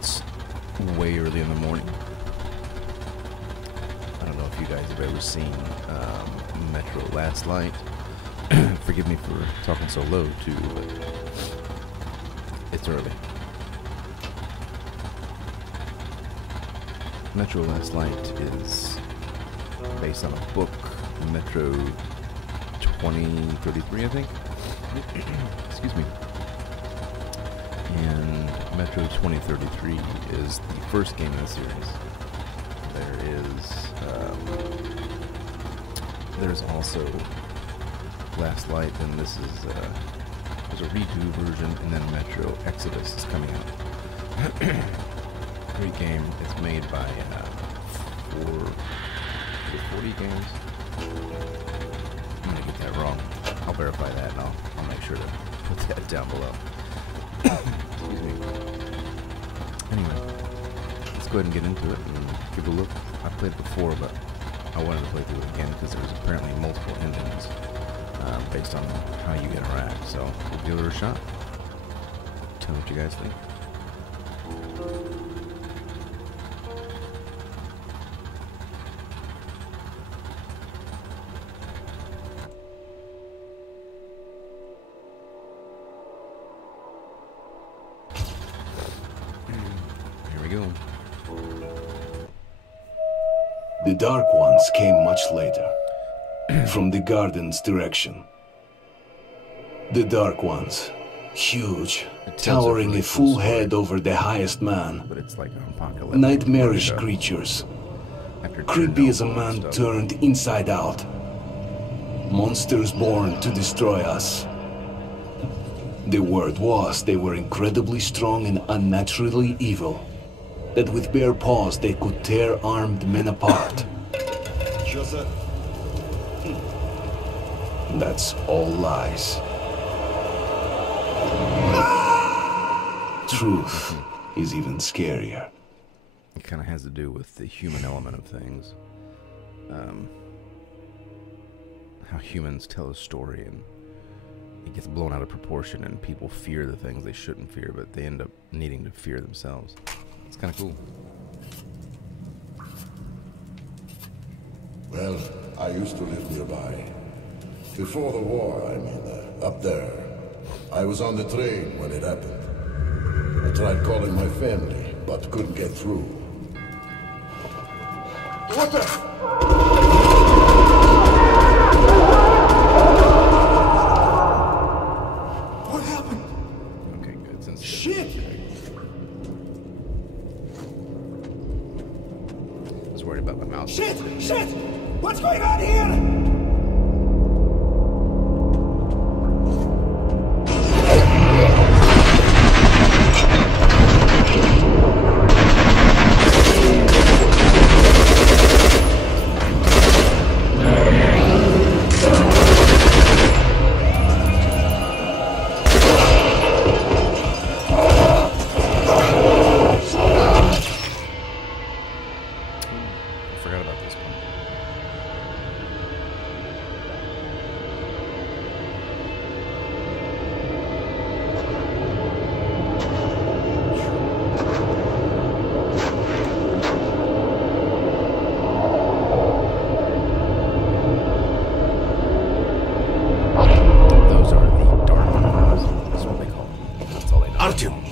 It's way early in the morning. I don't know if you guys have ever seen Metro Last Light. Forgive me for talking so low too, but it's early. Metro Last Light is based on a book, Metro 2033, I think. Excuse me. And Metro 2033 is the first game in the series. There's also Last Light, and this is there's a redo version, and then Metro Exodus is coming out. Great game. It's made by 40 games. I'm gonna get that wrong. I'll verify that, and I'll make sure to put that down below. Excuse me. Anyway, let's go ahead and get into it and give it a look. I played it before, but I wanted to play through it again because there's apparently multiple endings based on how you interact. So we'll give it a shot. Tell me what you guys think. The Dark Ones came much later, from the garden's direction. The Dark Ones, huge, towering a full head over the highest man. But it's like apocalyptic. Nightmarish creatures, creepy as a man turned inside out. Monsters born to destroy us. The word was they were incredibly strong and unnaturally evil. That with bare paws they could tear armed men apart. That's all lies. Truth is even scarier. It kind of has to do with the human element of things. How humans tell a story and it gets blown out of proportion and people fear the things they shouldn't fear, but they end up needing to fear themselves. It's kind of cool. Well, I used to live nearby. Before the war, I mean, up there. I was on the train when it happened. I tried calling my family, but couldn't get through. What the? What happened? Okay, good. Since shit! Worried about my mouth. Shit! Shit! What's going on here?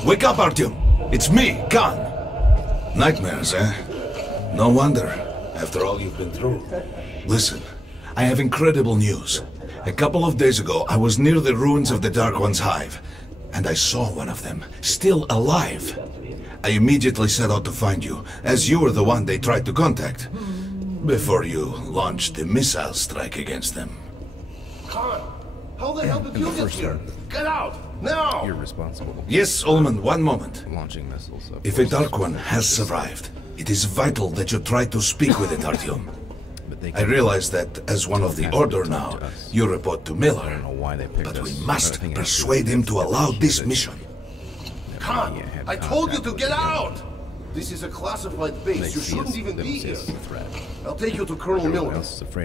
Wake up, Artyom! It's me, Khan! Nightmares, eh? No wonder, after all you've been through. Listen, I have incredible news. A couple of days ago, I was near the ruins of the Dark One's hive, and I saw one of them, still alive. I immediately set out to find you, as you were the one they tried to contact, before you launched the missile strike against them. Khan, how the hell did you get here? Get out! Now! You're responsible. Yes, Ullman, one moment. Launching missiles. If a Dark One has survived, it is vital that you try to speak with it, Artyom. I realize that, as one of the Order now, you report to Miller, but we must persuade him to allow this mission. Khan, I told you to get out! This is a classified base. You shouldn't even be here. I'll take you to Colonel Miller.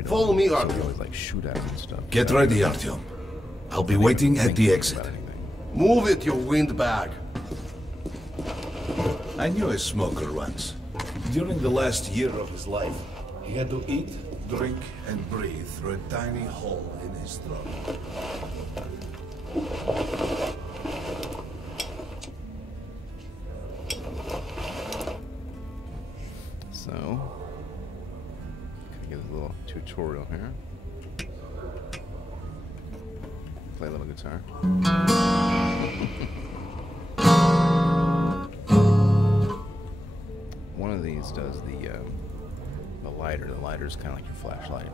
Follow me, Artyom. Get ready, Artyom. I'll be waiting at the exit. Move it, you windbag. I knew a smoker once. During the last year of his life, he had to eat, drink, and breathe through a tiny hole in his throat. So, gonna give a little tutorial here. Play a little guitar. One of these does the lighter. The lighter is kind of like your flashlight.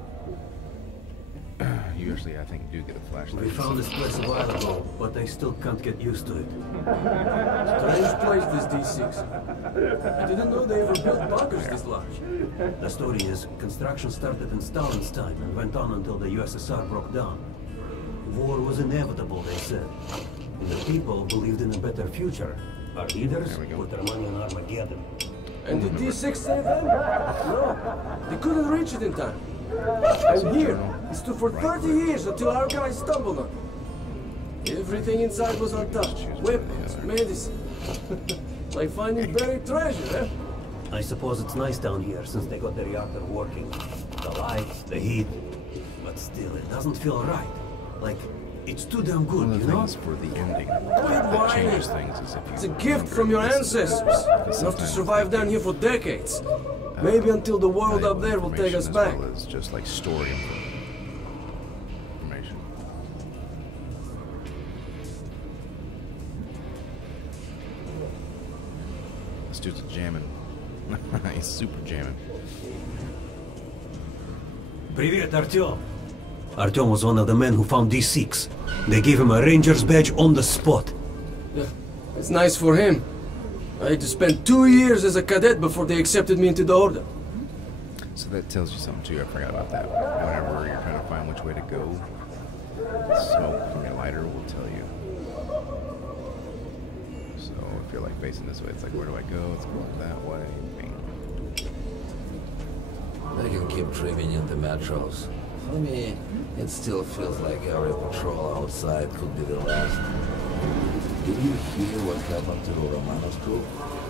You usually, I think, do get a flashlight. We found this place a while ago, but I still can't get used to it. Strange place, this D6. I didn't know they ever built bunkers this large. The story is, construction started in Stalin's time and went on until the USSR broke down. War was inevitable, they said. And the people believed in a better future. Our leaders put their money on Armageddon. And did D6 save them? No, they couldn't reach it in time. And here, it stood for 30 years until our guys stumbled on it. Everything inside was untouched. Weapons, medicine. Like finding buried treasure, eh? I suppose it's nice down here since they got the reactor working. The lights, the heat. But still, it doesn't feel right. Like, it's too damn good, One of you the know? things for the ending Quit that whining. changes things is if you It's a gift from your ancestors. Enough to survive down here for decades. Maybe until the world up there will take us back. As well as just like story information. This dude's jamming. He's super jamming. Привет, Artyom. Artyom was one of the men who found D6. They gave him a ranger's badge on the spot. Yeah, it's nice for him. I had to spend 2 years as a cadet before they accepted me into the order. So that tells you something too. I forgot about that. Whenever you're trying to find which way to go, smoke from your lighter will tell you. So if you're like facing this way, it's like, where do I go? It's going that way. Bing. They can keep trimming in the metros. For me, it still feels like every patrol outside could be the last. Did you hear what happened to Romanov's crew?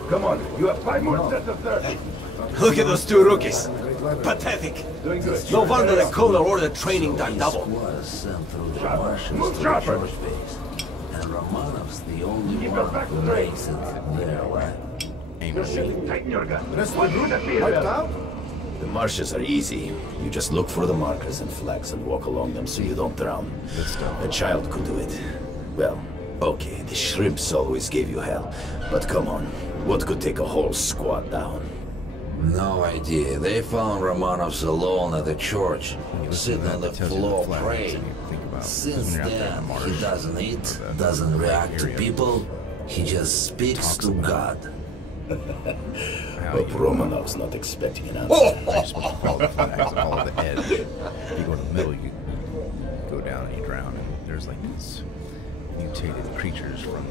Come on, you have 5 more sets of 30. Look at those two rookies. Pathetic. Doing good. No wonder the Kohler ordered training done double. Squad sent through the Sharper. Martians Move to the sharper. George base. And Romanov's the only Keep one us back who to trade. makes it there, right? Aim You're at me. sitting tight in your gun. One route appears. The marshes are easy. You just look for the markers and flags and walk along them so you don't drown. Good stuff. A child could do it. Well, okay, the shrimps always gave you hell. But come on, what could take a whole squad down? No idea. They found Romanov's alone at the church, sitting on the floor praying. Since then, he doesn't eat, doesn't react to people. He just speaks to God. But Romanov's not expecting an answer. I just want to follow the flags, follow the edge. If you go in the middle, you go down and you drown. And there's like these mutated creatures from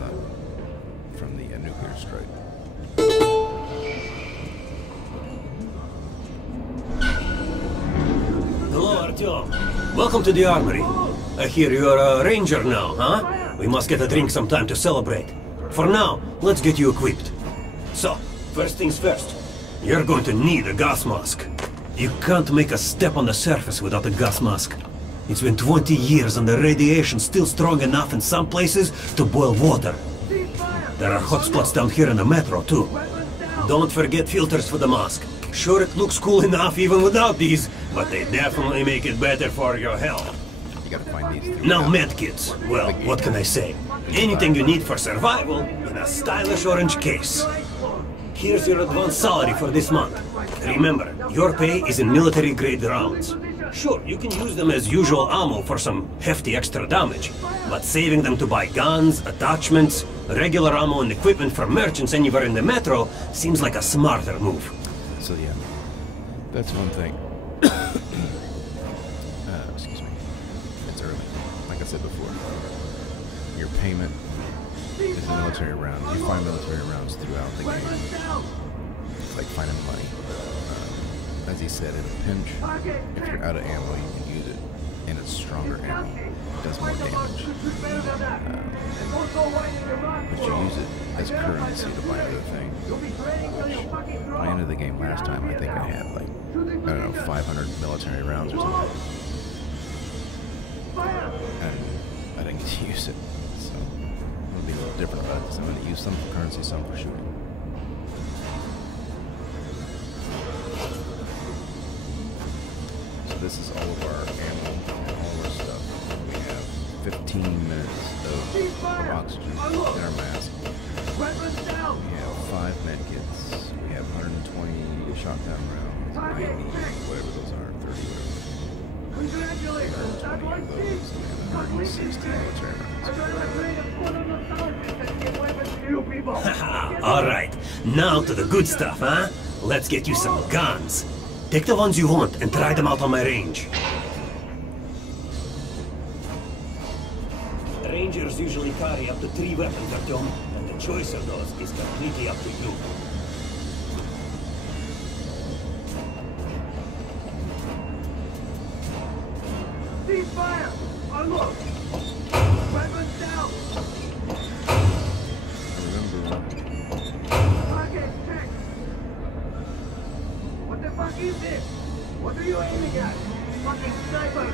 the nuclear strike. Hello, Artyom. Welcome to the armory. I hear you're a ranger now, huh? We must get a drink sometime to celebrate. For now, let's get you equipped. So, first things first. You're going to need a gas mask. You can't make a step on the surface without a gas mask. It's been 20 years and the radiation's still strong enough in some places to boil water. There are hot spots down here in the metro, too. Don't forget filters for the mask. Sure, it looks cool enough even without these, but they definitely make it better for your health. You gotta find these three. Now, medkits. Well, what can I say? Anything you need for survival in a stylish orange case. Here's your advance salary for this month. Remember, your pay is in military-grade rounds. Sure, you can use them as usual ammo for some hefty extra damage, but saving them to buy guns, attachments, regular ammo and equipment from merchants anywhere in the metro seems like a smarter move. So yeah, that's one thing. Excuse me. It's early. Like I said before, your payment is a military round. You find military rounds throughout the game. It's like finding money. As he said, in a pinch, if you're out of ammo, you can use it, and it's stronger ammo. does more damage. But you use it as currency to buy other things. By the end of the game last time, I think I had like, I don't know, 500 military rounds or something. And I didn't get to use it. So it'll be a little different about it because I'm going to use some for currency, some for shooting. So this is all of our ammo and all of our stuff. We have 15 minutes of oxygen in our mask. We have 5 medkits. We have 120 shotgun rounds, 90, whatever those are, 30, whatever. 120 of those, and 160 military rounds. Alright, now to the good stuff, huh? Let's get you some guns. Take the ones you want and try them out on my range. Rangers usually carry up to 3 weapons, Artyom, and the choice of those is completely up to you. Cease fire! Unload! Weapons down! Target check! What the fuck is this? What are you aiming at? Fucking sniper!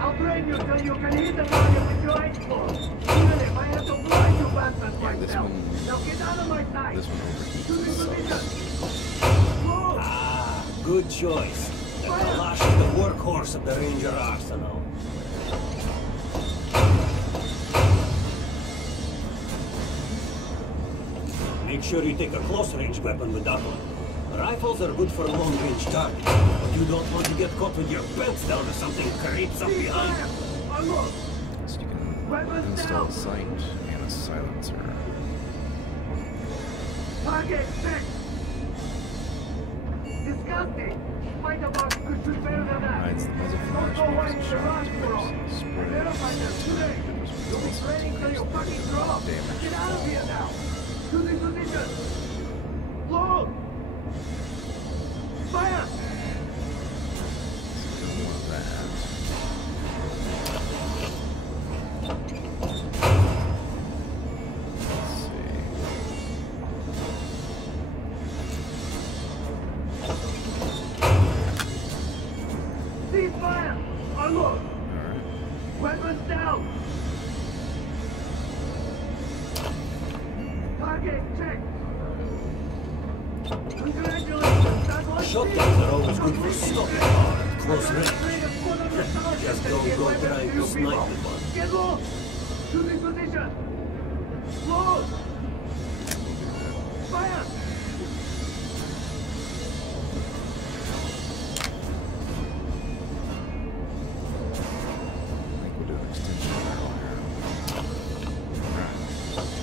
I'll train you till you can hit the target with your explode. Even if I have to blind you bastards myself. Now get out of my sight! This one overheats. Ah, good choice. The Kalash is the workhorse of the Ranger arsenal. Make sure you take a close-range weapon with that one. Rifles are good for long-range targets, but you don't want to get caught with your pants down or something creeps up behind. So you can install a sight and a silencer. Target check! Disgusting! Find a box could shoot better than that! Hides the muzzle flash, makes a shot, You'll be training till you fucking drop! Get out of here now! To the position! Load! Fire! Cease fire! Unload! Weapons down! Target check! Congratulations! That was Shotguns are always good for stopping power at close range. Just don't go trying to snipe one. Get low! To the position! Load! Fire!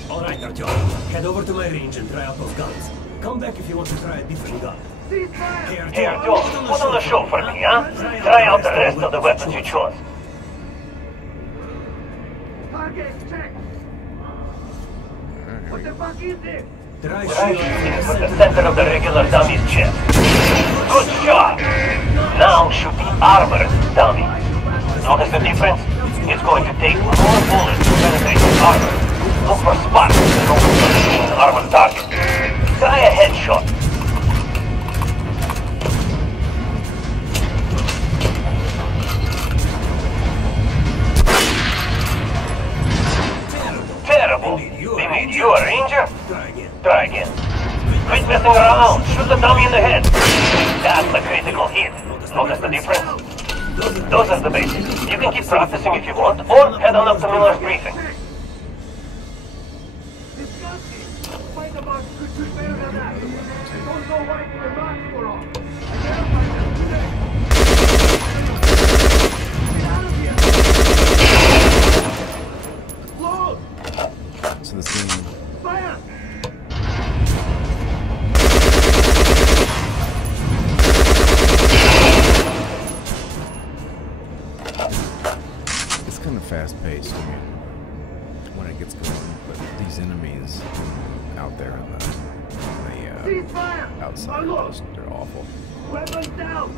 Alright, Artyom. Head over to my range and try out those guns. Come back if you want to try a different gun. Hey, Artyom, put on the show for me, huh? Try out the rest of the weapons you chose. Target check! What the fuck is this? Try shooting it with the center of the regular dummy's chest. Good shot! Now shoot the armored dummy. Notice the difference? It's going to take more bullets to penetrate the armor. Look for spots and overshoot an armored target. Try a headshot. Terrible. They made you a ranger? Try again. Quit messing around. Shoot the dummy in the head. That's a critical hit. Notice the difference? Those are the basics. You can keep practicing if you want, or head on up to Miller's briefing. Find the box could shoot better than that. Don't go right to the box for all. I can't find them today. Get out of here. Load! So this game... Fire! It's kind of fast-paced, I mean, when it gets going, but these enemies out there in the outside coast, they're awful. Weapons down!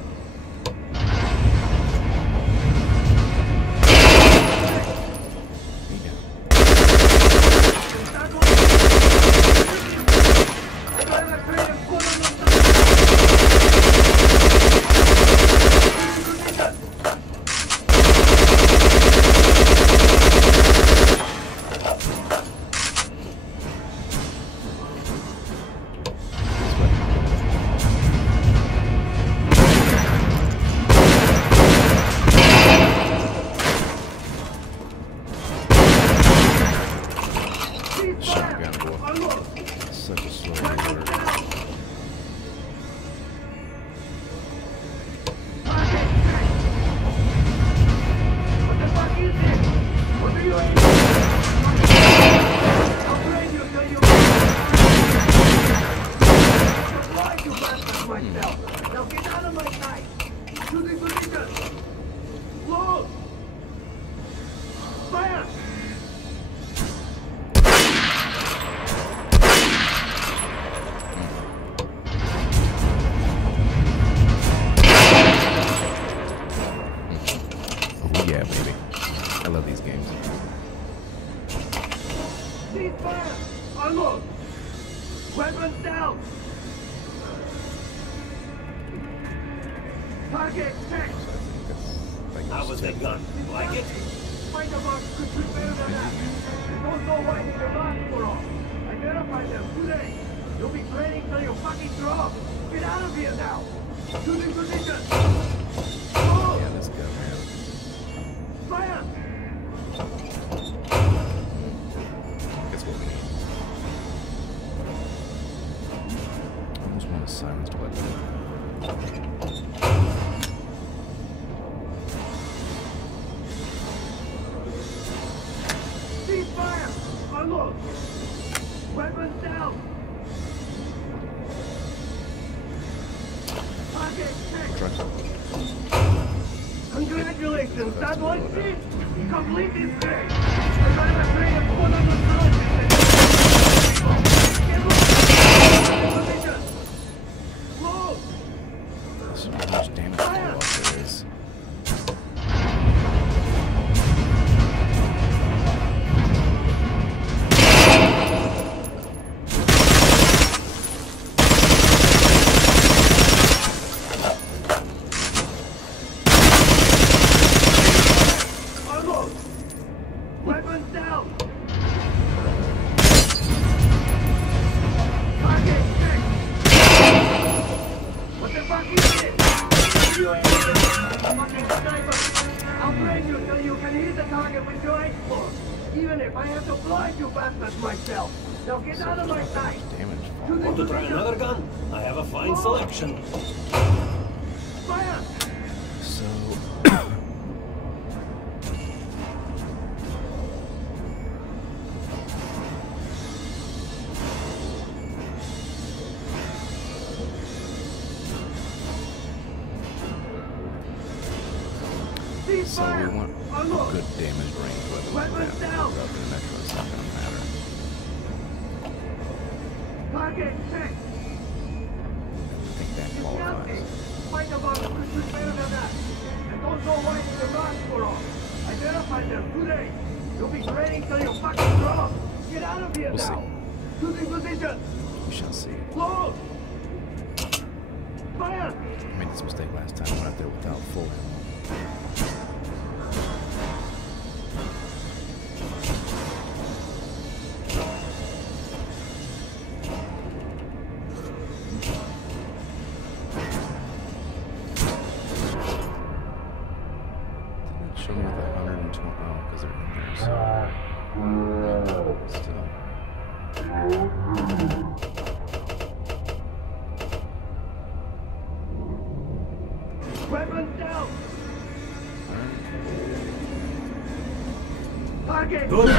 bastard myself. Now get out of my sight. Shooting position. Load. Fire. Yeah, baby. I love these games. Ceasefire! Unload! Weapons down! Target check! How was that gun? Like it? Find the box could be better than that. Don't know why they were not for all. Identify them today. You'll be training till you fucking drop. Get out of here now! Shooting position! Move! Yeah, let's go, man. Fire! That's what we need. I almost want a silenced weapon. Ceasefire! Unload! Weapons down! Target check! Congratulations, that was it! Complete this thing! I'm gonna train a full of position! Load! So much damage to go up there is. Unload! Weapons down! Target check! What the fuck is this? You ain't fucking sniper! I'll train you till you can hit the target with your X-Force, even if I have to blind you bastards myself. Now get out of my sight! Damage. Want to try another gun? I have a fine selection. Fire! So. So we want good damage range weapon. Weapons down! Rather than metro, it's not gonna matter. Target check! I think that qualifies. Fight about it, which is better than that. And don't go wiping the rocks for all. Identify them today. You'll be training till you fucking drop. Get out of here We'll now. Shooting position. We shall see. Load. Fire. I made this mistake last time. I went out there without full ammo. Show me the 120. Oh, because they're in there. So. Still. Weapons down. Target. Good.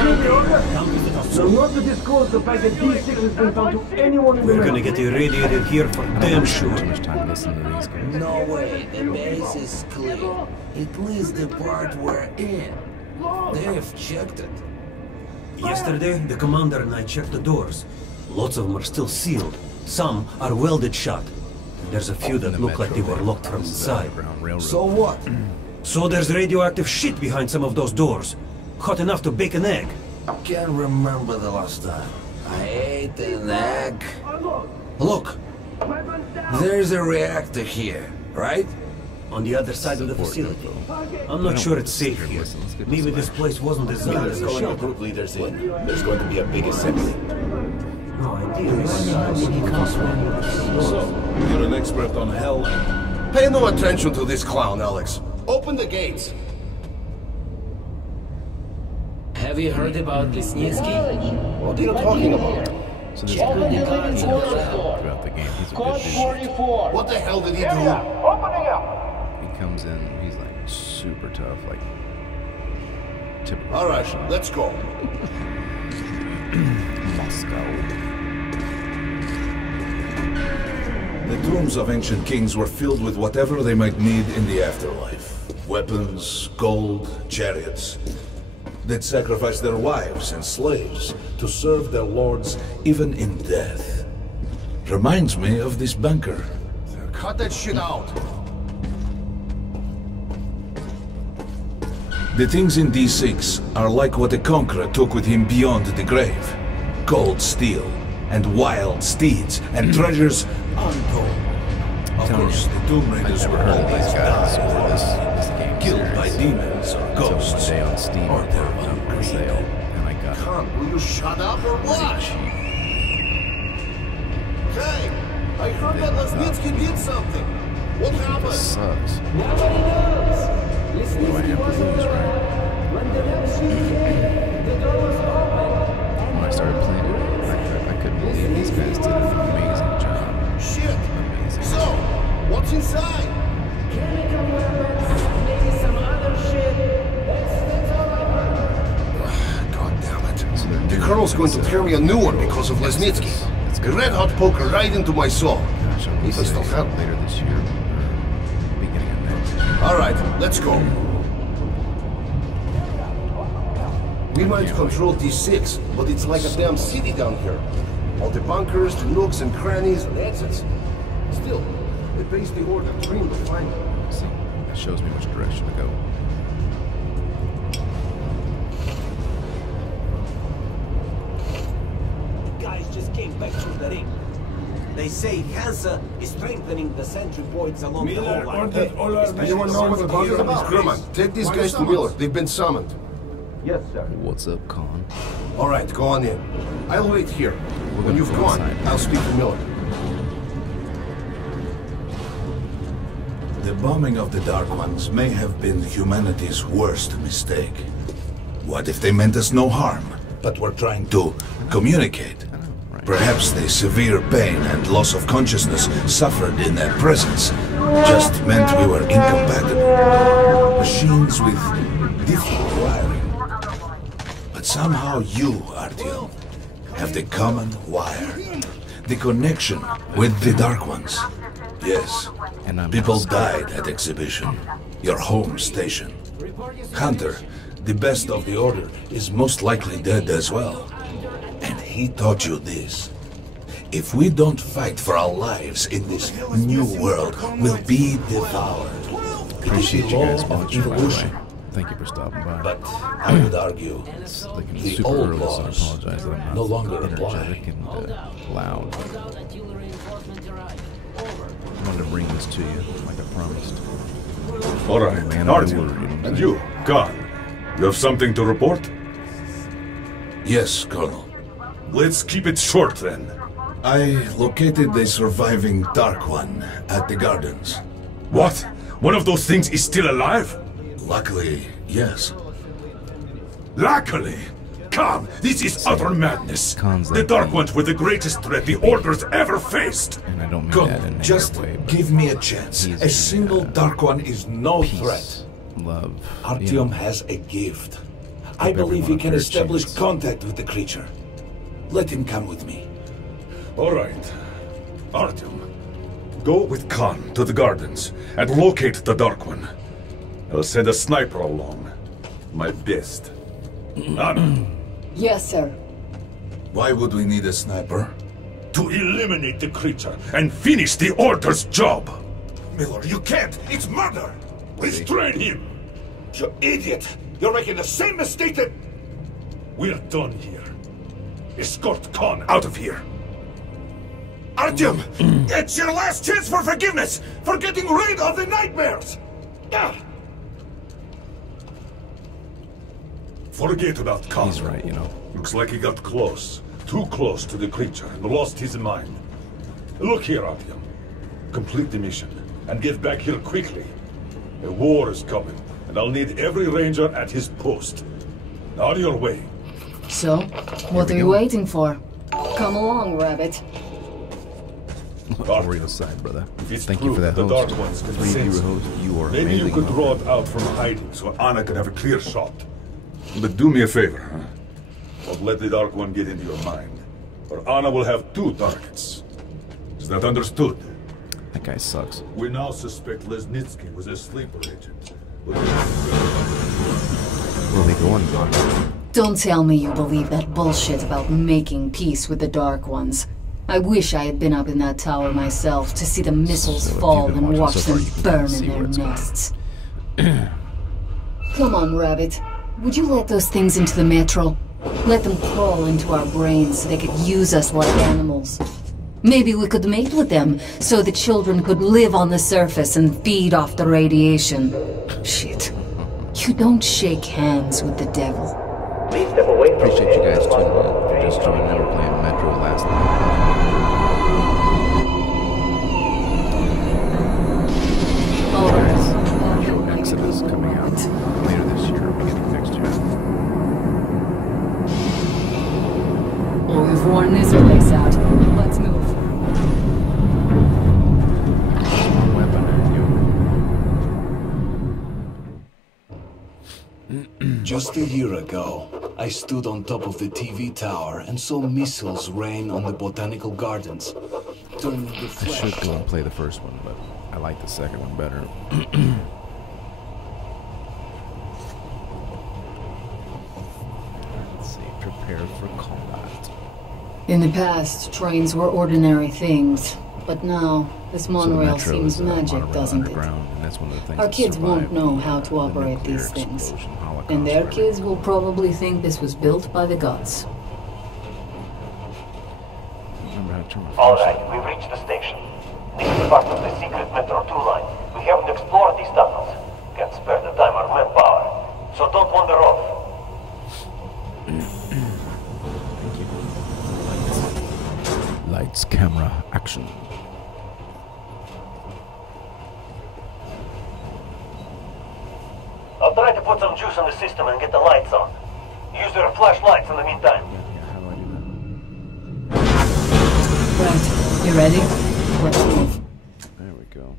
So not to disclose the fact that D6 has been found to anyone in the We're gonna get irradiated here for damn sure. Too much time listening to these guys. No way, the base is clear. At least the part we're in. They've checked it. Yesterday, the commander and I checked the doors. Lots of them are still sealed. Some are welded shut. There's a few that look like they were locked from inside. So what? So there's radioactive shit behind some of those doors. Hot enough to bake an egg. Can't remember the last time I ate an egg. Look, there's a reactor here, right? On the other side of the facility. I'm not sure it's safe here. Maybe this place wasn't designed as a shelter. Group leaders in. There's going to be a big assembly. No idea. So, you're an expert on hell. Pay no attention to this clown, Alex. Open the gates. Have you heard about Lesnitsky? What are you talking about? So this guy throughout the game, he's a good dude. What the hell did he do? Opening up. He comes in, he's like super tough, like typical. All right, let's go. Moscow. The tombs of ancient kings were filled with whatever they might need in the afterlife. Weapons, gold, chariots. They'd sacrifice their wives and slaves to serve their lords even in death. Reminds me of this bunker. Cut that shit out! The things in D6 are like what a conqueror took with him beyond the grave. Gold steel, and wild steeds, and treasures untold. Of course, the Tomb Raiders were always killed by demons or ghosts, Day on Steam or their on own greed. sale, and I got Come, will you shut up or what? Hey, I heard that Lesnitsky did something. What happened? sucks. Nobody knows. Listen, What do I have to lose, right? when the revolution came, the door was open. When I started playing it, I couldn't believe these guys did an amazing job. Shit! Amazing. So, what's inside? Chemical weapons, maybe some other shit. That's all I heard. God damn it. So they're The doing Colonel's going to this, tear me a new one because of Lesnitsky. It's A good. red-hot poker right into my soul. Gosh, I will If I still say have later this year, or beginning of next. All right, let's go. We might control D6, but it's like a damn city down here. All the bunkers, the nooks and crannies, and exits. Still, the base the order dream to find it. See, that shows me which direction to go. Guys just came back from the ring. They say Hansa is strengthening the sentry points along the whole line. Anyone know what the bunker is? Grumman, take these guys to Miller. They've been summoned. Yes, sir. What's up, Con? All right, go on in. I'll wait here. When gonna you've go gone, inside. I'll speak to Miller. The bombing of the Dark Ones may have been humanity's worst mistake. What if they meant us no harm, but were trying to communicate? Perhaps the severe pain and loss of consciousness suffered in their presence just meant we were incompatible. Machines with different wiring. But somehow you, Artyom, have the common wire. The connection with the Dark Ones. Yes, And I'm people died at exhibition, your home station. Hunter, the best of the Order, is most likely dead as well. And he taught you this. If we don't fight for our lives in this new world, we'll be devoured. Appreciate you guys Law of much, by the way. evolution. Thank you for stopping by. But I would argue It's looking the super old early, so I laws apologize that I'm not no longer energetic apply. and loud. I wanted to bring this to you, like I promised. All right, Man of the word, you know Artyom, what I'm and saying? you, Khan. You have something to report? Yes, Colonel. Let's keep it short then. I located the surviving Dark One at the gardens. What? One of those things is still alive? Luckily, yes. Luckily! Khan, this is utter madness. Khan's The like Dark me. Ones were the greatest threat the Order's ever faced. And I don't mean Come, that in a just negative way, but give me a chance. he's A single Dark One is no peace, threat. love. Artyom has a gift. I Give believe everyone he a can fair establish chance. contact with the creature. Let him come with me. All right. Artyom, go with Khan to the gardens and locate the Dark One. I'll send a sniper along. My best. Anna, Yes, sir. Why would we need a sniper? to eliminate the creature and finish the Order's job. Miller, you can't! It's murder! Restrain him! You idiot! You're making the same mistake that... We're done here. Escort Khan out of here. Artyom! It's your last chance for forgiveness! For getting rid of the nightmares! Forget about Khan. He's right, you know. Looks like he got close. Too close to the creature and lost his mind. Look here, Artyom. Complete the mission and get back here quickly. A war is coming, and I'll need every ranger at his post. On your way. So, what are you waiting for? Come along, Rabbit. Over your side, brother. If it's Thank you true for that the host. Dark Ones can 3 sense viewer host. You are maybe amazing. you could draw it out from hiding so Anna could have a clear shot. But do me a favor, huh? Don't let the Dark One get into your mind, or Anna will have 2 targets. Is that understood? That guy sucks. We now suspect Lesnitsky was a sleeper agent. Where are they going? Don't tell me you believe that bullshit about making peace with the Dark Ones. I wish I had been up in that tower myself to see the missiles fall and watch them burn in their nests. Come on, Rabbit. Would you let those things into the metro? Let them crawl into our brains so they could use us like animals. Maybe we could mate with them so the children could live on the surface and feed off the radiation. Shit. You don't shake hands with the devil. Please step away from Appreciate you guys tuning in. Just joining in. We're playing Metro last night. Metro Exodus coming out later this year, beginning of next year. Well, we've worn this place out. Let's move. Just a year ago, I stood on top of the TV tower and saw missiles rain on the botanical gardens, turning the flesh. I should go and play the first one, but I like the second one better. Let's see, prepare for combat. In the past, trains were ordinary things, but now this monorail seems magic, doesn't it? And that's one of the things Our kids won't know how to operate these things, and their kids will probably think this was built by the gods. Alright, we've reached the station. This is part of the secret Metro 2 line. We haven't explored these tunnels. Can't spare the time or manpower. So don't wander off. Lights, camera, action. I'll try to put some juice on the system and get the lights on. Use their flashlights in the meantime. Right, you ready? Let's move. There we go.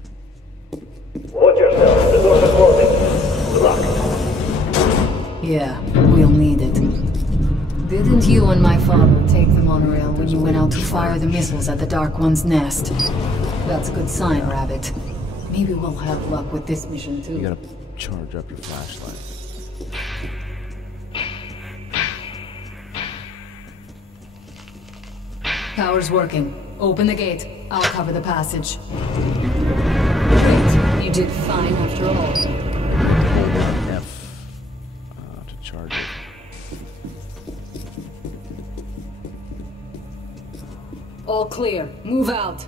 Watch yourself. The doors are closing. Locked. Yeah, we'll need it. Didn't you and my father take the monorail when you went out to fire the missiles at the Dark One's nest? That's a good sign, Rabbit. Maybe we'll have luck with this mission, too. You gotta charge up your flashlight. Power's working. Open the gate. I'll cover the passage. Great. You did fine after all. Hold down F to charge it. All clear. Move out.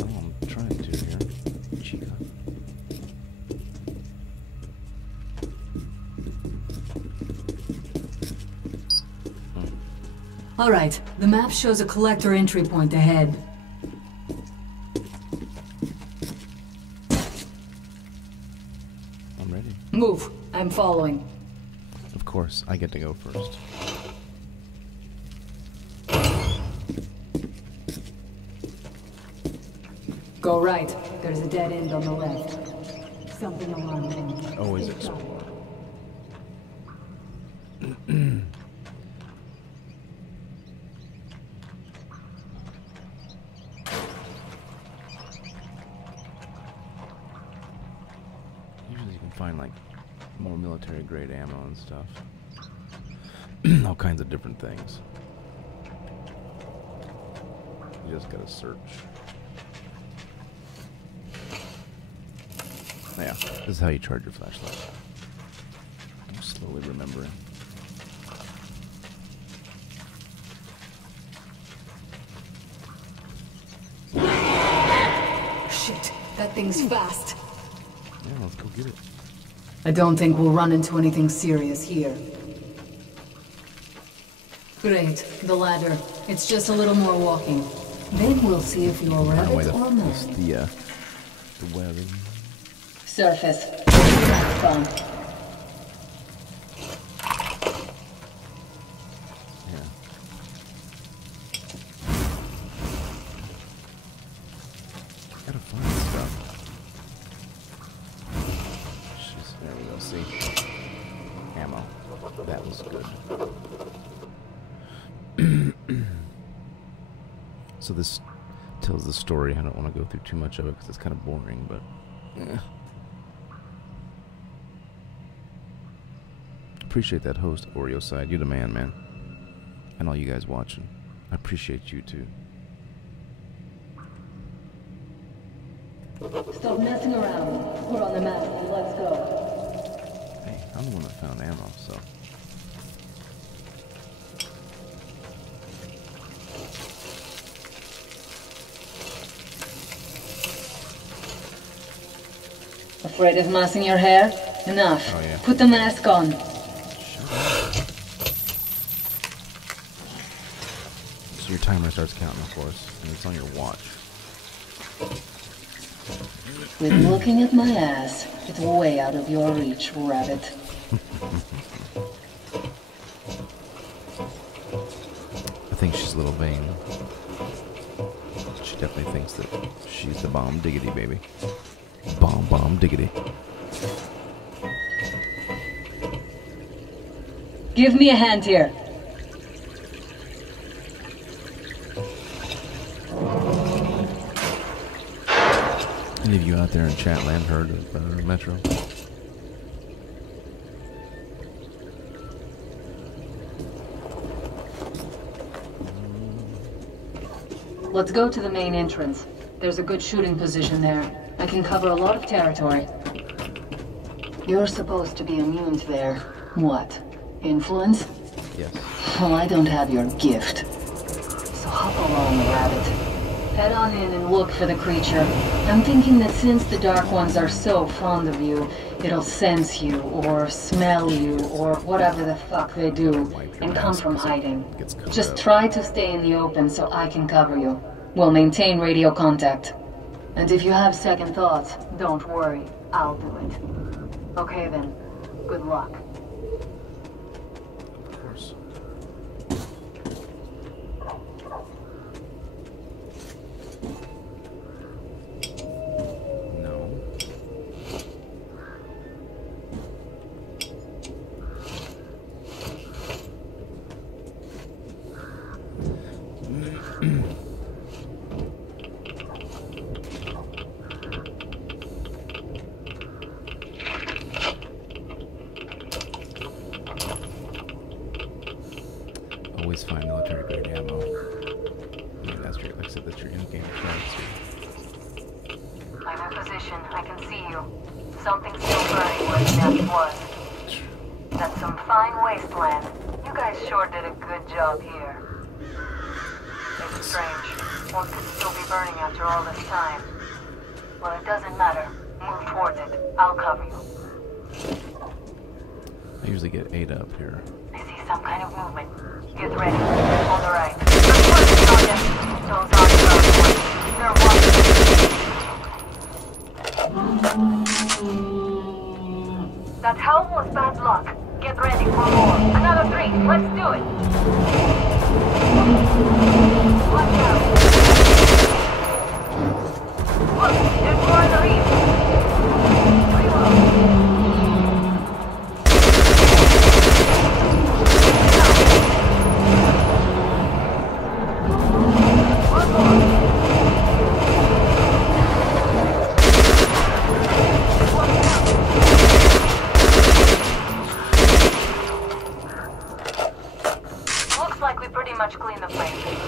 Oh, I'm trying to here. Chica. All right. The map shows a collector entry point ahead. I'm ready. Move. I'm following. Of course, I get to go first. Go right. There's a dead end on the left. Something alarming. Always explore. Usually you can find like more military grade ammo and stuff. All kinds of different things. You just gotta search. Yeah, this is how you charge your flashlight. I'm slowly remembering. Shit, that thing's fast. Yeah, let's go get it. I don't think we'll run into anything serious here. Great, the ladder. It's just a little more walking. Then we'll see if you're rabbit or man. The webbing. Surface. Fun. Yeah. Gotta find stuff. Jeez, there we go. See, ammo. That was good. So this tells the story. I don't want to go through too much of it because it's kind of boring, but appreciate that host, Oreo Side. You're the man. And all you guys watching. I appreciate you too. Stop messing around. Put on the mask and let's go. Hey, I'm the one that found ammo, so. Afraid of messing your hair? Enough. Oh, yeah. Put the mask on. So your timer starts counting, of course, and it's on your watch. Quit looking at my ass. It's way out of your reach, rabbit. I think she's a little vain. She definitely thinks that she's the bomb diggity, baby. Bomb diggity. Give me a hand here. Any of you out there in chat land heard of Metro? Let's go to the main entrance. There's a good shooting position there. I can cover a lot of territory. You're supposed to be immune to their... what? Influence? Yes. Well, I don't have your gift. So hop along, rabbit. Head on in and look for the creature. I'm thinking that since the Dark Ones are so fond of you, it'll sense you, or smell you, or whatever the fuck they do, and come from hiding. Just try to stay in the open so I can cover you. We'll maintain radio contact. And if you have second thoughts, don't worry. I'll do it. Okay then. Good luck. Of course. No. Always find military grade ammo. I mean, that's true. Like I said, that's your in-game currency. I'm in position. I can see you. Something's still burning where the nest was. That's some fine wasteland. You guys sure did a good job here. It's strange. One could still be burning after all this time. Well, it doesn't matter. Move towards it. I'll cover you. I usually get 8 up here. I see some kind of movement. Get ready. On the right. Those are they're watching. That helm was bad luck. Get ready for more. Another 3. Let's do it. Watch out. Look, there's more in the reef. Reload.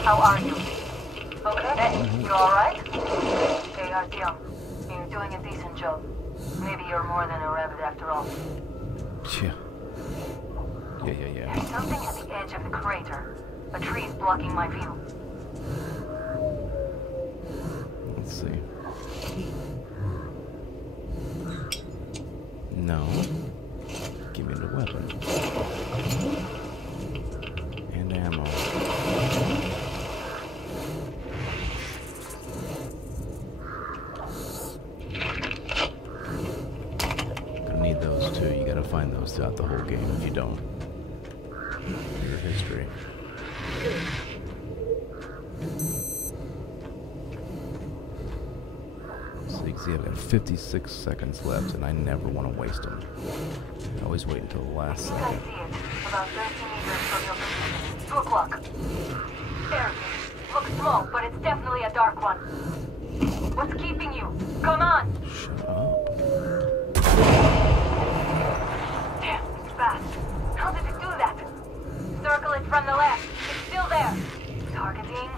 How are you? Okay? You alright? Hey, Artyom. You're doing a decent job. Maybe you're more than a rabbit after all. Yeah. There's something at the edge of the crater. A tree's blocking my view. Let's see. No. Give me the weapon. And ammo. Gonna need those too. You gotta find those throughout the whole game. If you don't, your history. So you can see I've got 56 seconds left, and I never want to waste them. I always wait until the last second. I see it. About 30 meters from your position. 2 o'clock. There. looks small, but it's definitely a dark one. What's keeping you? Come on! Shut up. Damn, it's fast. How did it do that? Circle it from the left. It's still there. Targeting.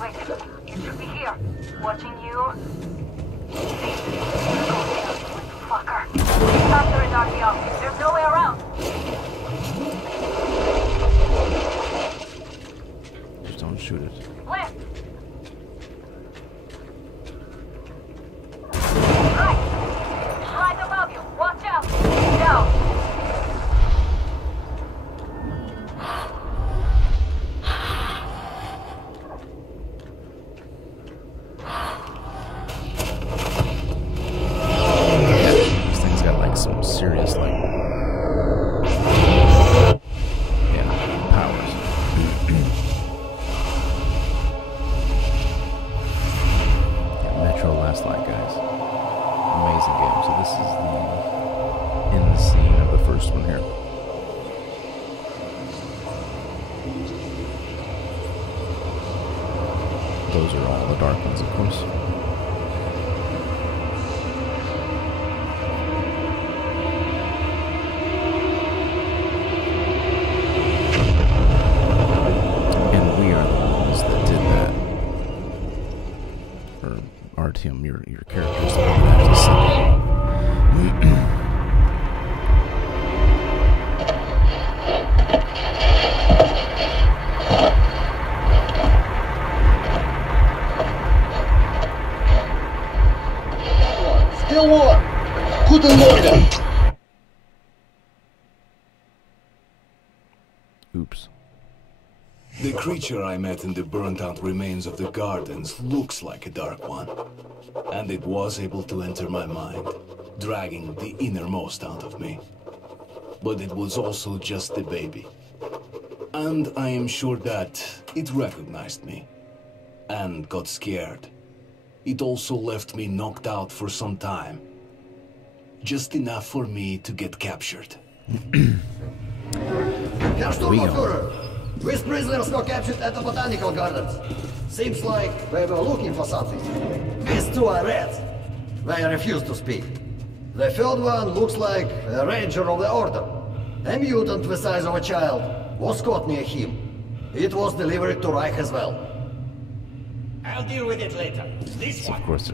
Wait, it should be here. Watching you. Fucker. Faster is RPO. There's no way around. Just don't shoot it. Left. Right. Right above you. Watch out. Down. Some serious, like, yeah, powers. Yeah, Metro Last Light, guys. Amazing game. So this is the end scene of the first one here. Those are all the dark ones, of course. Artyom, your character is the one that actually said Still warm. Guten Morgen. Oops. The creature I met in the burnt-out remains of the gardens looks like a dark one. And it was able to enter my mind, dragging the innermost out of me. But it was also just a baby. And I am sure that it recognized me. And got scared. It also left me knocked out for some time. Just enough for me to get captured. Herr Sturmführer, these prisoners were captured at the botanical gardens. Seems like they were looking for something. These two are reds. They refuse to speak. The third one looks like a ranger of the order. A mutant the size of a child was caught near him. It was delivered to Reich as well. I'll deal with it later. This one. Of course,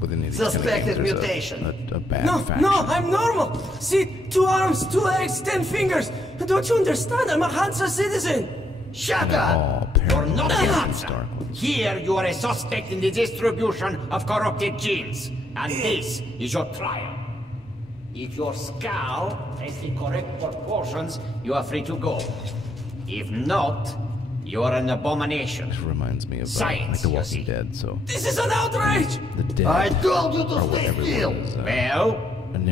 within these suspected kind of games, mutation. A bad faction. No, I'm normal. See, 2 arms, 2 legs, 10 fingers. Don't you understand? I'm a Hansa citizen. Shut up! You're not a Hansa. Here you are a suspect in the distribution of corrupted genes. And this is your trial. If your skull has the correct proportions, you are free to go. If not, you are an abomination. This reminds me of Science, like The Walking Dead, so... This is an outrage! The dead I told you to stay still! Well,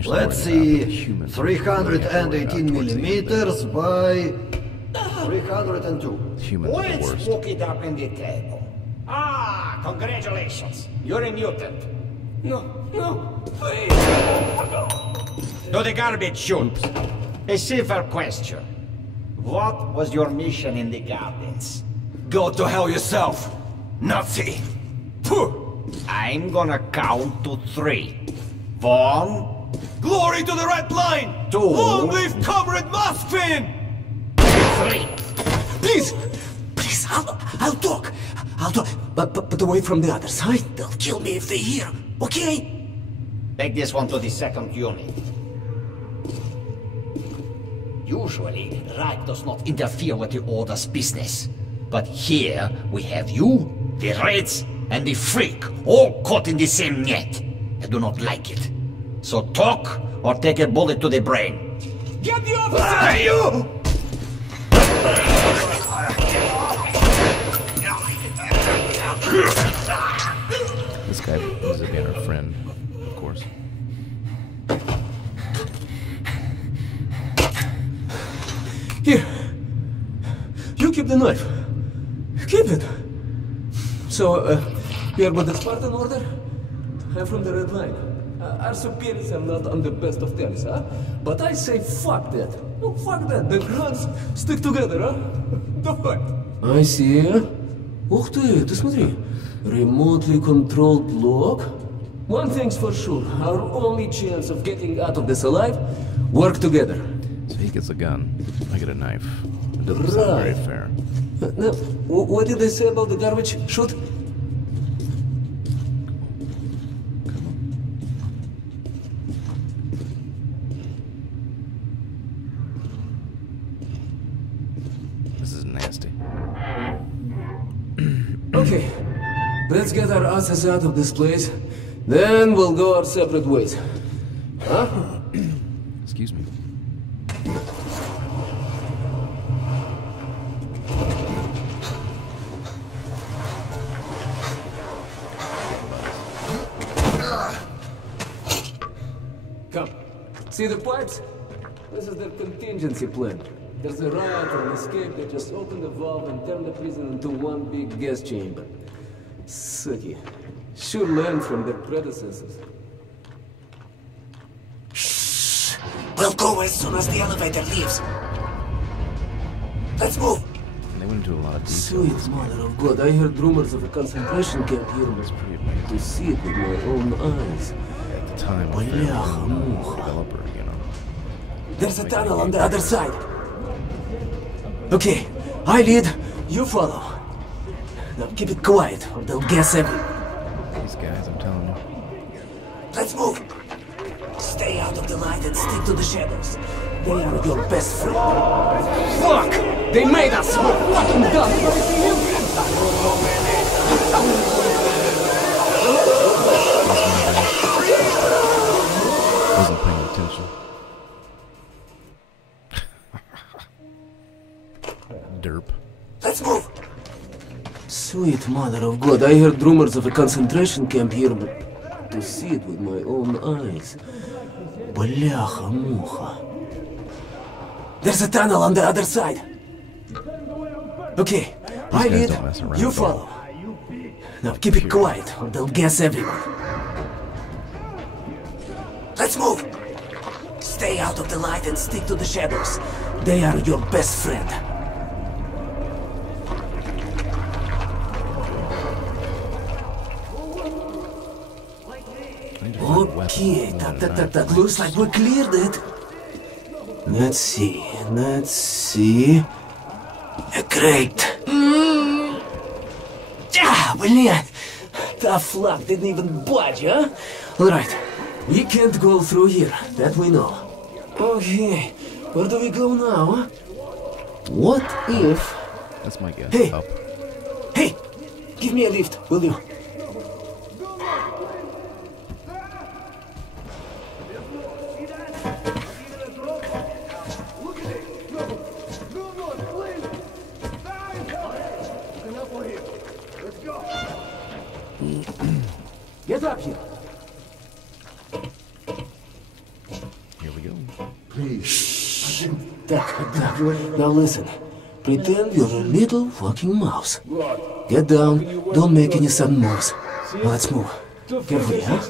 let's see... 318 millimeters by... 302. Humans are the let's worst. walk it up in the table. Ah, congratulations. You're a mutant. No, please! To the garbage chute. A simple question. What was your mission in the gardens? Go to hell yourself, Nazi! I'm gonna count to 3. 1... Glory to the Red Line! 2... Long live Comrade Moskvin! 3... Please! Please, I'll talk! I'll talk, but away from the other side. They'll kill me if they hear, okay? Take this one to the 2nd unit. Usually, Reich does not interfere with the Order's business. But here, we have you, the Reds, and the Freak, all caught in the same net. I do not like it. So talk, or take a bullet to the brain. Get the officer! You! This guy is again our friend, of course. Here. You keep the knife. Keep it. So, you are with the Spartan Order? I'm from the Red Line. Our superiors are not on the best of terms, huh? But I say fuck that. No, fuck that. The grunts stick together, huh? Давай. I see. Ух ты смотри. Remotely controlled block. One thing's for sure. Our only chance of getting out of this alive, work together. So he gets a gun. I get a knife. It doesn't sound very fair. Now, what did they say about the garbage chute? This is nasty. Okay, let's get our asses out of this place. Then we'll go our separate ways. Huh? Excuse me. Come. See the pipes? This is their contingency plan. There's a riot or an escape, they just open the valve and turn the prison into one big gas chamber. Sucky. Should learn from their predecessors. Shh! We'll go as soon as the elevator leaves. Let's move! And they went into a lot of detail. Sweet mother of God, I heard rumors of a concentration camp here. That's pretty amazing. To see it with my own eyes. At the time, I developer, you know. There's a tunnel on the other side. Okay, I lead, you follow. Now keep it quiet, or they'll guess everything. These guys, I'm telling you. Let's move! Stay out of the light and stick to the shadows. They are your best friend. Fuck! They made us! We're fucking done! Wasn't paying attention. Derp. Let's move! Sweet mother of God, I heard rumors of a concentration camp here, but to see it with my own eyes. Бляха-муха. There's a tunnel on the other side. Okay, I lead, you follow. Now keep it quiet, or they'll guess everyone. Let's move! Stay out of the light and stick to the shadows. They are your best friend. Okay, that looks like we cleared it. Let's see. Great. Блин, tough luck, didn't even budge, huh? Alright, we can't go through here, that we know. Okay, where do we go now, huh? What if... That's my guess. Hey! Up. Hey! Give me a lift, will you? Get up here. Here we go. Please. Now listen. Pretend you're a little fucking mouse. Get down. Don't make any sudden moves. Now let's move. Carefully, huh?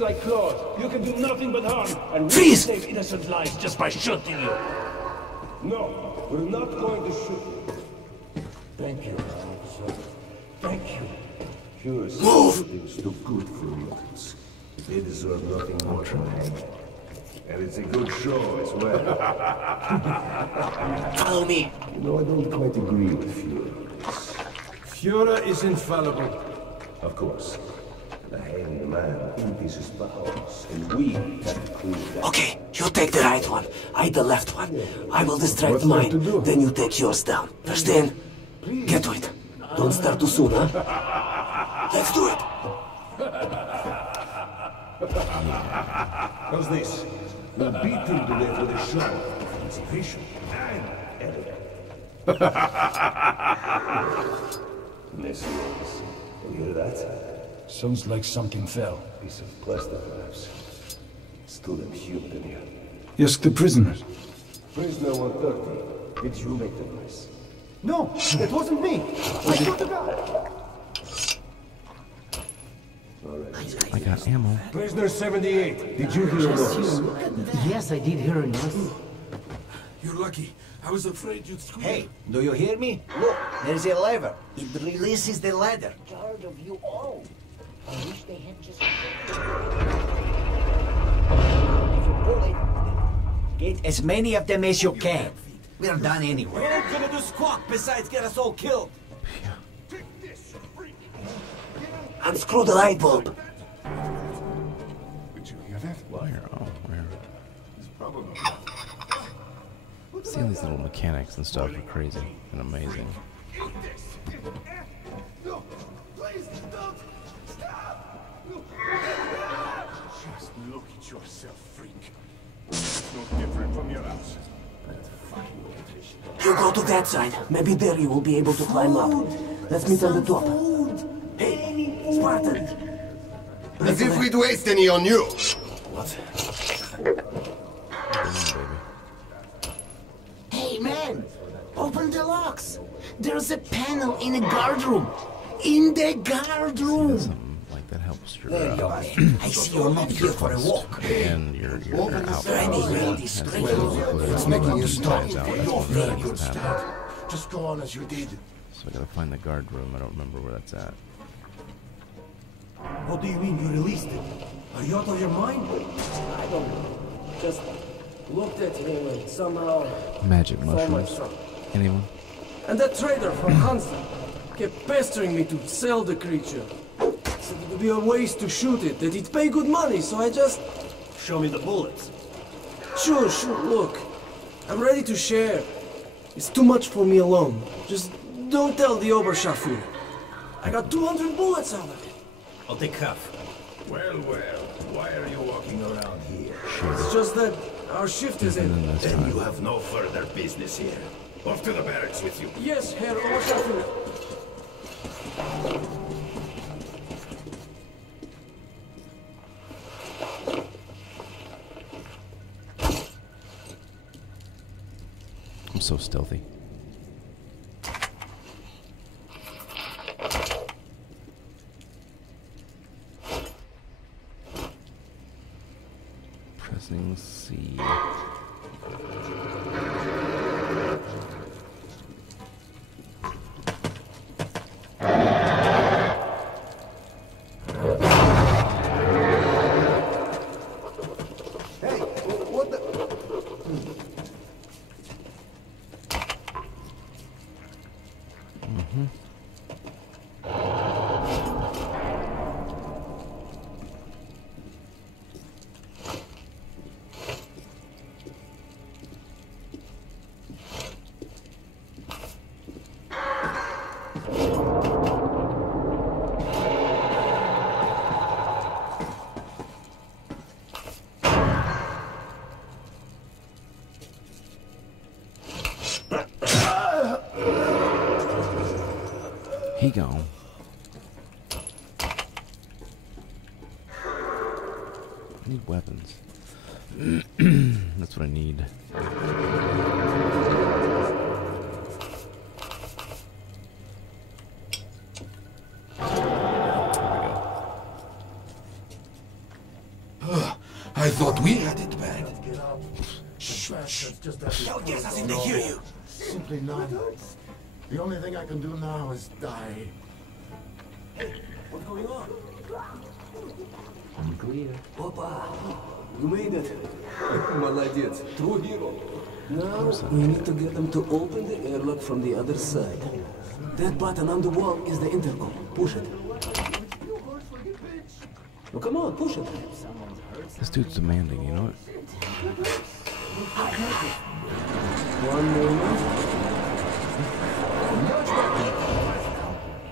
You can do nothing but harm and Freeze! save innocent lives just by shooting you. No, we're not going to shoot you. Thank you, officer. Thank you. Sure, Move! too good for mutants. They deserve nothing more than that. And it's a good show as well. Follow me. You know, I don't quite agree with Führer. Führer is infallible. Of course. The hanged man empties his powers, and we have to prove that. Okay, you take the right one. I the left one. I will distract mine. Then you take yours down. Understand? Get to it. Don't start too soon, huh? Let's do it. How's this? We'll beat him to death with a show. It's official and elegant. Messieurs, you hear that? Sounds like something fell. Piece of plastic, perhaps. Still them human in here. Ask the prisoners. Prisoner 130, did you make the noise? No, it wasn't me. I shot the guy. I got ammo. Prisoner 78, did you hear a noise? Yes, I did hear a noise. You're lucky. I was afraid you'd scream. Hey, do you hear me? Look, there's a lever. It releases the ladder. Guard of you all. I wish they had just... Get as many of them as you can. We're done anyway. We ain't gonna do squat besides get us all killed. Unscrew the light bulb. Did you hear that? Where? Oh, where? Seeing these little mechanics and stuff are crazy and amazing. No, please don't stop. Just look at yourself, freak. It's no different from your house. You go to that side. Maybe there you will be able to climb up. Let's meet on the top. Hey, Spartan. As if we'd waste any on you. What? Hey, man! Open the locks! There's a panel in the guard room! In the guard room! Like that helps your, There you are. I see you're not here for a walk. and your outfit. It's making you stop. Very good start. Just go on as you did. So I gotta find the guard room. I don't remember where that's at. What do you mean you released it? Are you out of your mind? I don't know. Just looked at him and somehow... Magic saw mushrooms. myself. Anyone? And that trader from Hansa kept pestering me to sell the creature. Said it would be a waste to shoot it, that he'd pay good money, so I just... Show me the bullets. Sure, look. I'm ready to share. It's too much for me alone. Just don't tell the Oberscharführer. I got 200 bullets out of it. I'll take half. Well, why are you walking around here? It's just that our shift is in. Then you have no further business here. Off to the barracks with you. Yes, Herr Oberscharführer. I'm so stealthy. Pressing C. Hey, what the... He gone. I need weapons. That's what I need. I thought we had it bad. Shh. How dare us in to hear you? Simply none. The only thing I can do now is die. Hey, what's going on? I'm clear. Opa, you made it. Молодец, true hero. Now we need to get them to open the airlock from the other side. That button on the wall is the intercom. Push it. Well, come on, push it. This dude's demanding, you know it? One moment.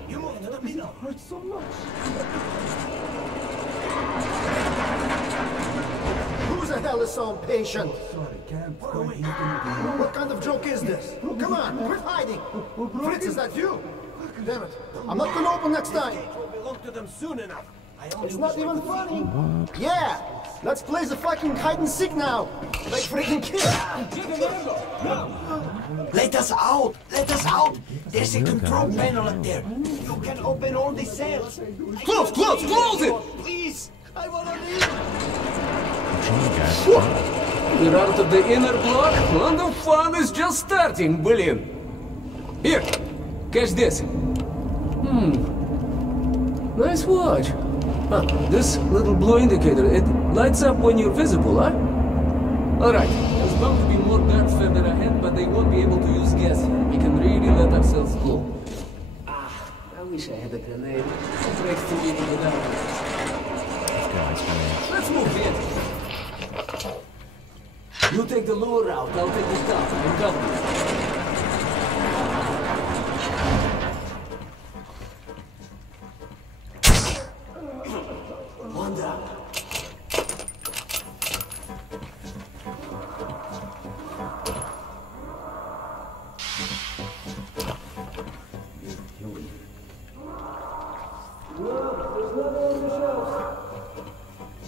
You move to the middle. Hurts so much. Who the hell is so impatient? Sorry, can't. What kind of joke is this? Come on, quit hiding. Fritz, is that you? Damn it. I'm not gonna open next time. Will belong to them soon enough. It's not even funny. What? Yeah, let's play the fucking hide and seek now. Like freaking kids. Later. us out! Let us out! There's a control panel up there. You can open all the cells. Close it! Please! I wanna leave! We're out of the inner block, and the fun is just starting, блин. Here, catch this. Nice watch. This little blue indicator, it lights up when you're visible, huh? Alright, there's bound to be more guards further ahead, but they won't be able to use gas here. We can really let ourselves go. I wish I had a grenade. It breaks too many without it. Let's move it. You take the lower route, I'll take the top. I'm covering. One down.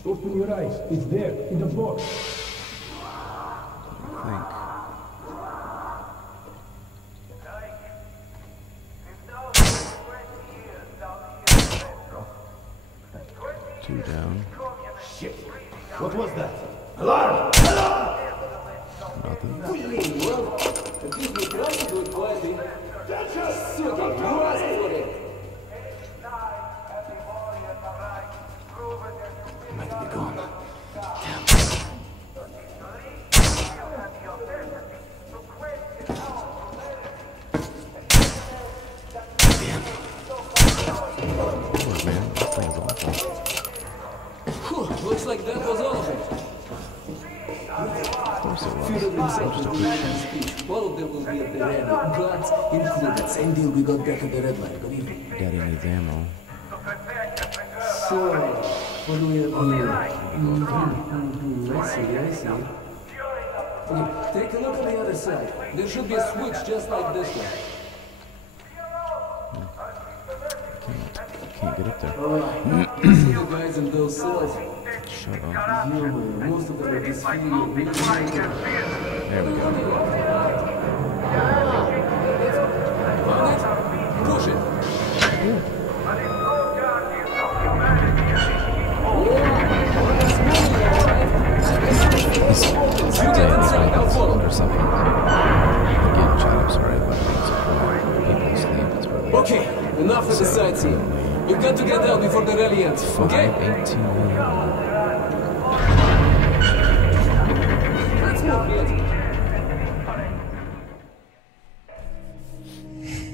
Open your eyes. It's there, in the box. Two down. Shit. What was that? Alarm! Nothing. Might be gone. Damn. Poor man, this thing's awful. Looks like that was all of it. Of course it was. All of them will be at the ready. Guards included. Same deal we got back at the red line. Good evening. Daddy needs ammo. So, what do we have here? I see. Okay, take a look at the other side. There should be a switch just like this one. Can't get up there. See the guys in those cells? Shut up. Most of them are disfigured. There we go. Push it. Or something. Again, chat, I'm sorry about being so quiet. People sleep, it's really Okay, enough of the sightseeing. You've got to get out before the rally ends, okay? 5:18 Let's move it.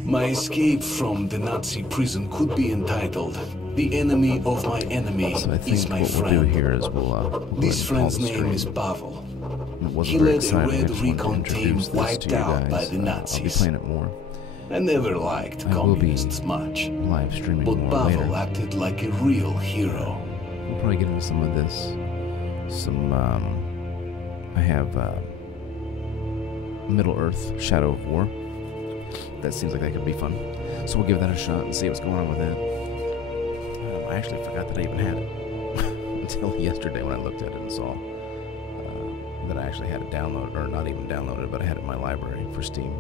My escape from the Nazi prison could be entitled "The Enemy of My Enemy is My what we'll do Friend." here is we'll This call friend's the name stream. is Pavel. Wasn't He very led a exciting. I red just wanted to recon team introduce this wiped to you out by guys. the I'll be Nazis. playing it more. I never liked I will be communists much, live streaming but more Pavel later. acted like a real hero. We'll probably get into some of this. I have Middle Earth, Shadow of War. That seems like that could be fun. So we'll give that a shot and see what's going on with that. I actually forgot that I even had it until yesterday when I looked at it and saw that I actually had it downloaded, or not even downloaded, but I had it in my library for Steam.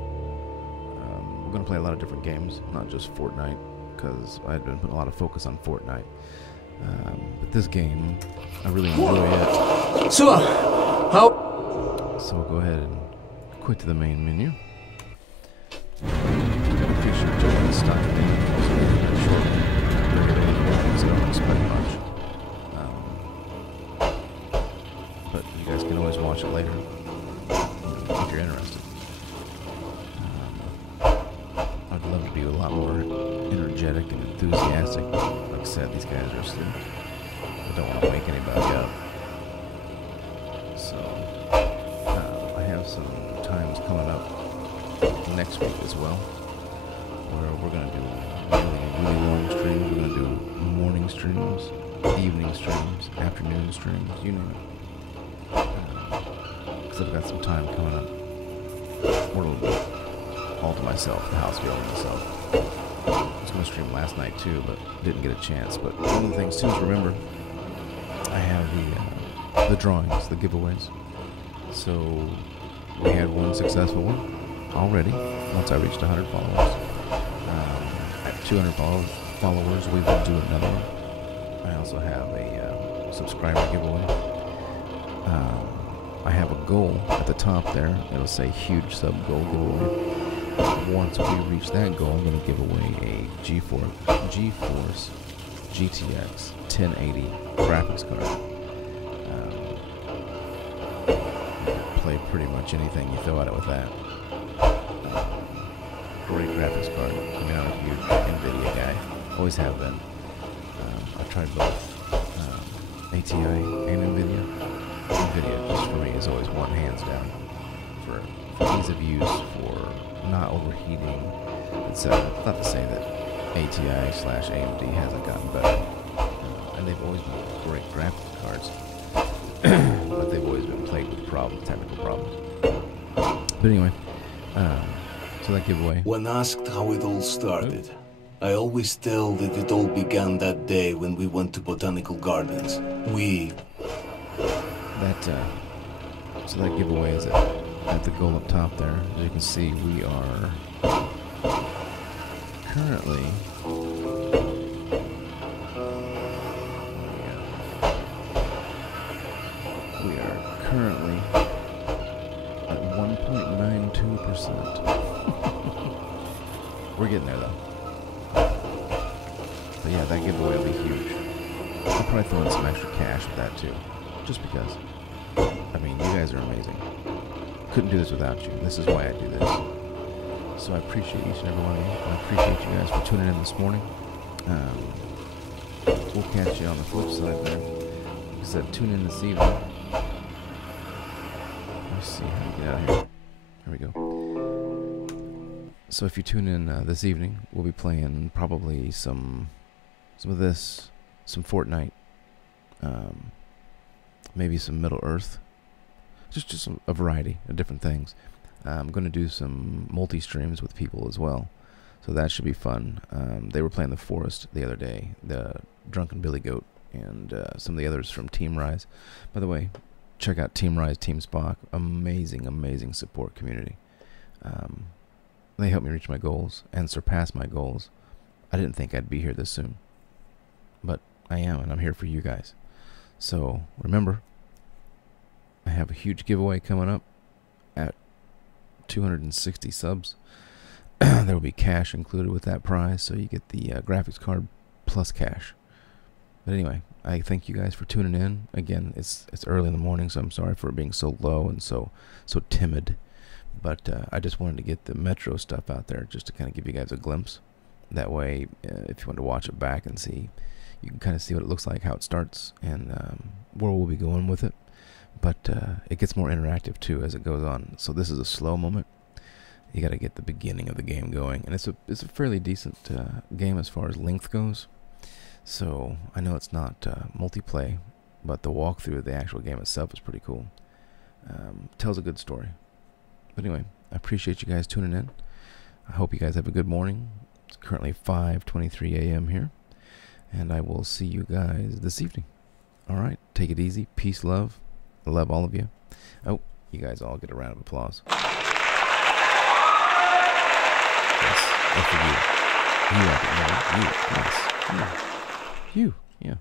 We're going to play a lot of different games, not just Fortnite, because I had been putting a lot of focus on Fortnite. But this game, I really enjoy it. So, how? So we'll go ahead and quit to the main menu. Pretty sure Joe is stuck. Short. So don't expect much. But you guys can always watch it later if you're interested. I'd love to be a lot more energetic and enthusiastic. Like I said, these guys are asleep. I don't want to wake anybody up. So, I have some times coming up next week as well, where we're going to do really long streams. We're going to do morning streams, evening streams, afternoon streams, you name it. Because I've got some time coming up. Or a little bit all to myself, the house being to myself. I was going to stream last night too, but didn't get a chance. But one of the things too is, remember, I have the drawings, the giveaways. So we had one successful one. already. Once I reached 100 followers. At 200 followers, we will do another one. I also have a subscriber giveaway. I have a goal at the top there. It'll say huge sub goal giveaway. Once we reach that goal, I'm going to give away a GeForce GTX 1080 graphics card. Play pretty much anything you throw at it with that. Great graphics card. I mean, I'm a huge NVIDIA guy. Always have been. I've tried both ATI and NVIDIA. NVIDIA, just for me, is always one hands down. For ease of use, for not overheating, etc. Not to say that ATI/AMD hasn't gotten better. And they've always been great graphics cards. But they've always been plagued with technical problems. But anyway, so that giveaway. When asked how it all started, I always tell that it all began that day when we went to Botanical Gardens. So that giveaway is at the goal up top there. As you can see, we are currently at 1.92%. We're getting there though. But yeah, that giveaway will be huge. I'll probably throw in some extra cash with that too. Just because. I mean, you guys are amazing. Couldn't do this without you. This is why I do this. So I appreciate each and every one of you. I appreciate you guys for tuning in this morning. We'll catch you on the flip side there. Like I said, tune in this evening. Let's see how to get out of here. There we go. So if you tune in this evening, we'll be playing probably some of this, some Fortnite, maybe some Middle Earth, just a variety of different things. I'm going to do some multi-streams with people as well, so that should be fun. They were playing The Forest the other day, the Drunken Billy Goat, and some of the others from Team Rise. By the way, check out Team Rise, Team Spock. Amazing support community. They helped me reach my goals and surpass my goals. I didn't think I'd be here this soon, but I am, and I'm here for you guys. So remember, I have a huge giveaway coming up at 260 subs. There will be cash included with that prize, so you get the graphics card plus cash. But anyway, I thank you guys for tuning in. Again, it's early in the morning, so I'm sorry for being so low and so timid. But I just wanted to get the Metro stuff out there just to kind of give you guys a glimpse. That way, if you want to watch it back and see, you can kind of see what it looks like, how it starts, and where we'll be going with it. But it gets more interactive too as it goes on. So this is a slow moment. You got to get the beginning of the game going, and it's a fairly decent game as far as length goes. So I know it's not multiplayer, but the walkthrough of the actual game itself is pretty cool. Tells a good story. But anyway, I appreciate you guys tuning in. I hope you guys have a good morning. It's currently 5:23 a.m. here, and I will see you guys this evening. All right, take it easy. Peace, love. I love all of you. Oh, you guys all get a round of applause. Yes, and for you. You like it, you. Yes. You. Yeah.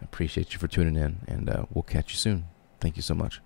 I appreciate you for tuning in, and we'll catch you soon. Thank you so much.